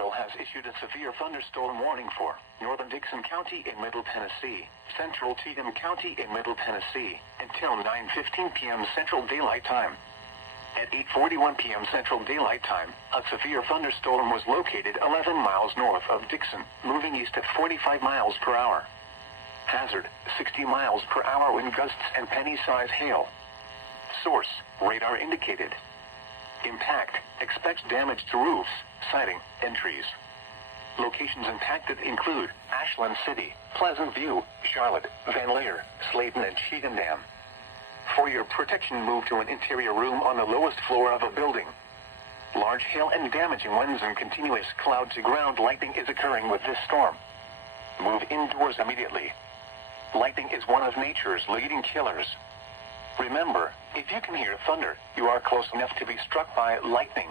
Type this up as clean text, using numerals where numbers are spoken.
Nashville has issued a severe thunderstorm warning for northern Dixon County in Middle Tennessee, central Cheatham County in Middle Tennessee, until 9:15 p.m. Central Daylight Time. At 8:41 p.m. Central Daylight Time, a severe thunderstorm was located 11 miles north of Dixon, moving east at 45 miles per hour. Hazard, 60 miles per hour wind gusts and penny-size hail. Source, radar indicated. Impact, expects damage to roofs, siding, and trees. Locations impacted include Ashland City, Pleasant View, Charlotte, Van Laer, Slayton, and Cheatham Dam. For your protection, move to an interior room on the lowest floor of a building. Large hail and damaging winds and continuous cloud-to-ground lightning is occurring with this storm. Move indoors immediately. Lightning is one of nature's leading killers. Remember, if you can hear thunder, you are close enough to be struck by lightning.